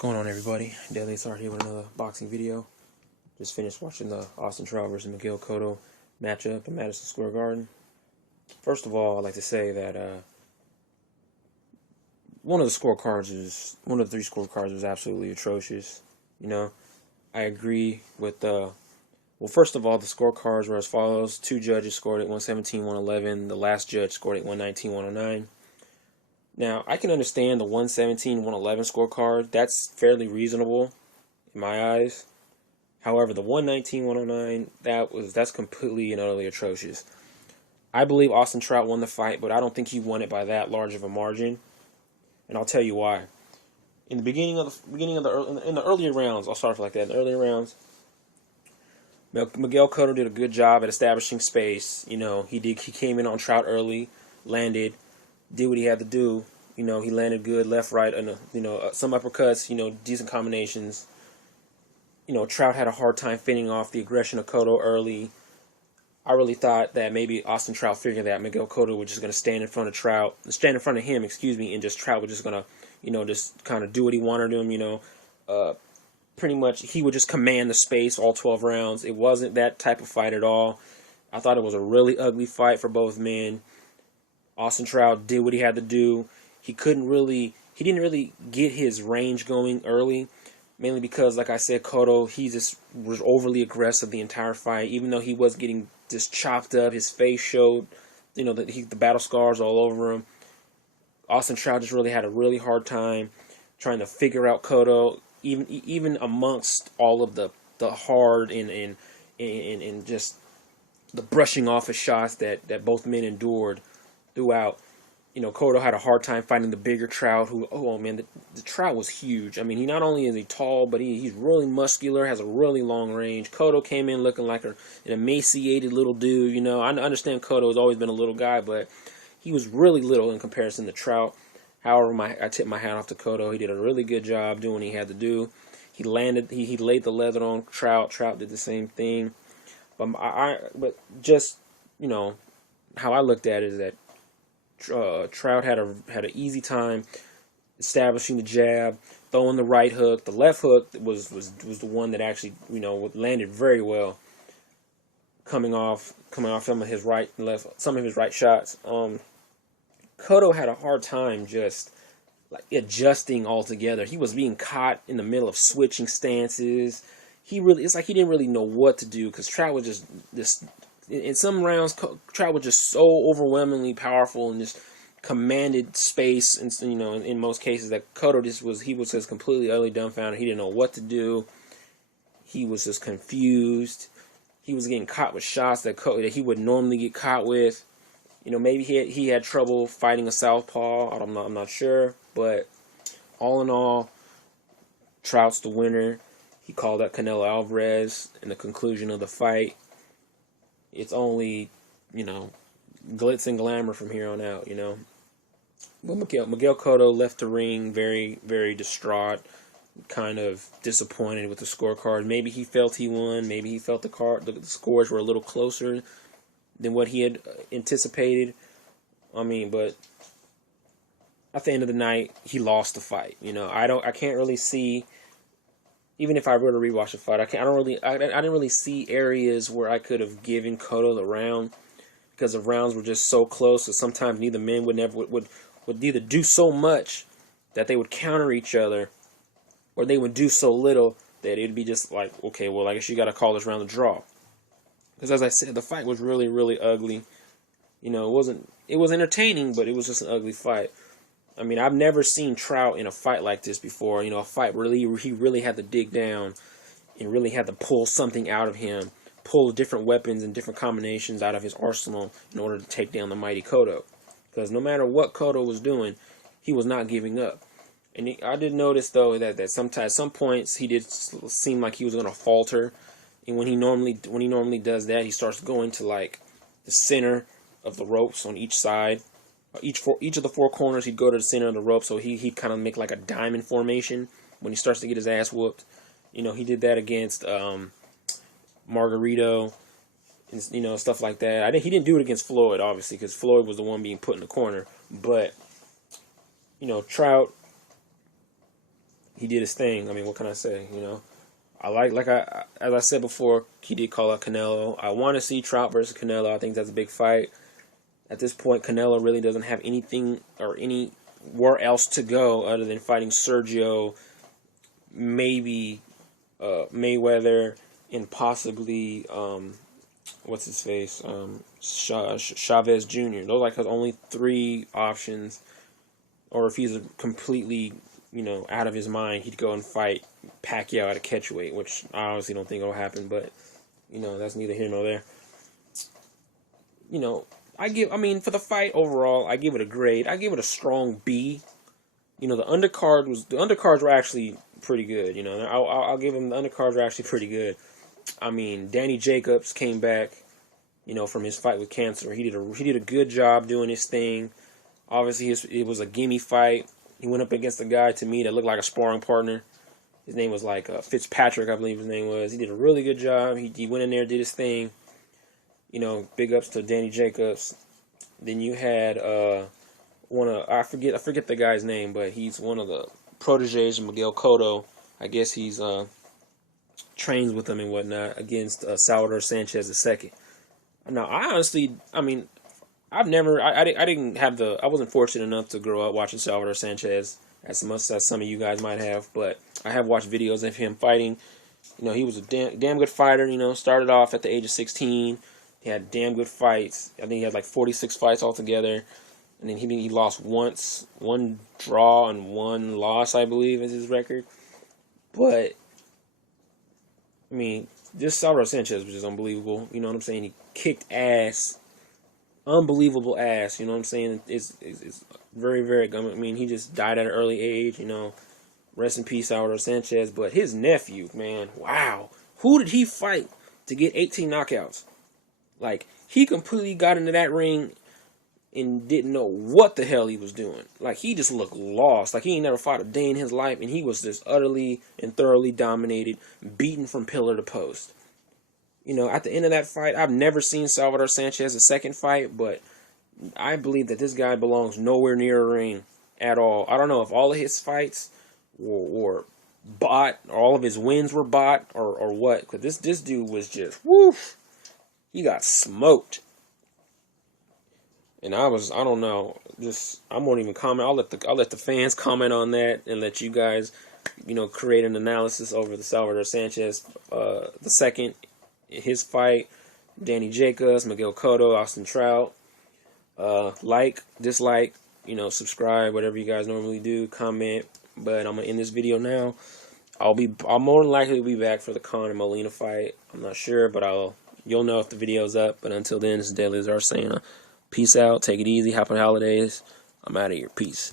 Going on, everybody? Deadly Star here with another boxing video. Just finished watching the Austin Trout versus Miguel Cotto matchup in Madison Square Garden. First of all, I'd like to say that one of the three scorecards was absolutely atrocious. I agree with well, first of all, the scorecards were as follows. Two judges scored at 117, 111. The last judge scored at 119, 109. Now, I can understand the 117, 111 scorecard. That's fairly reasonable in my eyes. However, the 119, 109, that's completely and utterly atrocious. I believe Austin Trout won the fight, but I don't think he won it by that large of a margin. And I'll tell you why. In the earlier rounds, I'll start off like that. In the earlier rounds, Miguel Cotto did a good job at establishing space. He came in on Trout early, landed, did what he had to do. He landed good left, right, and some uppercuts. Decent combinations. Trout had a hard time fending off the aggression of Cotto early. I really thought that maybe Austin Trout figured that Miguel Cotto was just going to stand in front of him, and just Trout was just going to, just kind of do what he wanted to him. Pretty much he would just command the space all 12 rounds. It wasn't that type of fight at all. I thought it was a really ugly fight for both men. Austin Trout did what he had to do. He didn't really get his range going early, mainly because, like I said, Cotto, he just was overly aggressive the entire fight. Even though he was getting just chopped up, his face showed, the battle scars all over him. Austin Trout just really had a really hard time trying to figure out Cotto, even amongst all of the hard and just the brushing off of shots that both men endured throughout. Cotto had a hard time fighting the bigger Trout, the Trout was huge. I mean, he not only is he tall, but he's really muscular, has a really long range. Cotto came in looking like an emaciated little dude. I understand Cotto has always been a little guy, but he was really little in comparison to Trout. However, I tip my hat off to Cotto. He did a really good job doing what he had to do. He laid the leather on Trout. Trout did the same thing. But just, how I looked at it is that Trout had an easy time establishing the jab, throwing the right hook. The left hook was the one that actually landed very well, coming off some of his right shots. Cotto had a hard time just adjusting altogether. He was being caught in the middle of switching stances. It's like he didn't really know what to do because Trout was just in some rounds, Trout was just so overwhelmingly powerful and just commanded space. And in most cases, that Cotto was just completely utterly dumbfounded. He didn't know what to do. He was just confused. He was getting caught with shots that he would normally get caught with. Maybe he had trouble fighting a southpaw. I'm not sure, but all in all, Trout's the winner. He called out Canelo Alvarez in the conclusion of the fight. It's only, glitz and glamour from here on out, But Miguel Cotto left the ring very, very distraught, kind of disappointed with the scorecard. Maybe he felt he won. Maybe he felt the scores were a little closer than what he had anticipated. But at the end of the night, he lost the fight. I can't really see. Even if I were to rewatch the fight, I didn't really see areas where I could have given Cotto the round because the rounds were just so close. So sometimes neither men would either do so much that they would counter each other, or they would do so little that it'd be just like, okay, well, I guess you got to call this round a draw. Because as I said, the fight was really, really ugly. It was entertaining, but it was just an ugly fight. I've never seen Trout in a fight like this before. A fight where he really had to dig down and really had to pull something out of him, pull different weapons and different combinations out of his arsenal in order to take down the mighty Cotto. Because no matter what Cotto was doing, he was not giving up. And I did notice, though, that sometimes, some points, he did seem like he was going to falter. And when he normally does that, he starts going to the center of the ropes on each side. Each of the four corners, he'd go to the center of the rope, so he'd kind of make like a diamond formation when he starts to get his ass whooped. He did that against Margarito, and stuff like that. He didn't do it against Floyd, obviously, because Floyd was the one being put in the corner. But Trout, he did his thing. I mean, what can I say? You know, as I said before, he did call out Canelo. I want to see Trout versus Canelo. I think that's a big fight. At this point, Canelo really doesn't have anything or anywhere else to go other than fighting Sergio, maybe Mayweather, and possibly what's his face, Chavez Jr. Those are like his only three options. Or if he's completely, you know, out of his mind, he'd go and fight Pacquiao at a catchweight, which I honestly don't think will happen. But you know, that's neither here nor there. You know, I mean, for the fight overall, I give it a grade. I give it a strong B. You know, the undercards were actually pretty good. You know, I'll give him, the undercards were actually pretty good. I mean, Danny Jacobs came back, you know, from his fight with cancer. He did a good job doing his thing. Obviously, it was a gimme fight. He went up against a guy, to me, that looked like a sparring partner. His name was like Fitzpatrick, I believe his name was. He did a really good job. He went in there, did his thing. You know, big ups to Danny Jacobs. Then you had I forget the guy's name, but he's one of the proteges of Miguel Cotto. I guess he's trains with him and whatnot against Salvador Sanchez II. Now, I mean, I wasn't fortunate enough to grow up watching Salvador Sanchez as much as some of you guys might have, but I have watched videos of him fighting. You know, he was a damn good fighter. You know, started off at the age of 16. He had damn good fights. I think he had like 46 fights altogether. And then he lost once, one draw and one loss, I believe, is his record. But, I mean, just Salvador Sanchez was just unbelievable. You know what I'm saying? He kicked ass. Unbelievable ass. You know what I'm saying? It's very, very, I mean, he just died at an early age, you know. Rest in peace, Salvador Sanchez. But his nephew, man, wow. Who did he fight to get 18 knockouts? Like, he completely got into that ring and didn't know what the hell he was doing. Like, he just looked lost. Like, he ain't never fought a day in his life, and he was just utterly and thoroughly dominated, beaten from pillar to post. You know, at the end of that fight, I've never seen Salvador Sanchez second fight, but I believe that this guy belongs nowhere near a ring at all. I don't know if all of his fights were bought, or all of his wins were bought, or what. Because this dude was just, woof. He got smoked. And I don't know, I won't even comment. I'll let the fans comment on that and let you guys, you know, create an analysis over the Salvador Sanchez, the second, his fight, Danny Jacobs, Miguel Cotto, Austin Trout. Like, dislike, you know, subscribe, whatever you guys normally do, comment. But I'm gonna end this video now. I'll more than likely be back for the Conor Molina fight. I'm not sure, but you'll know if the video's up. But until then, this is Deadly Czar saying, peace out, take it easy, happy holidays. I'm out of here. Peace.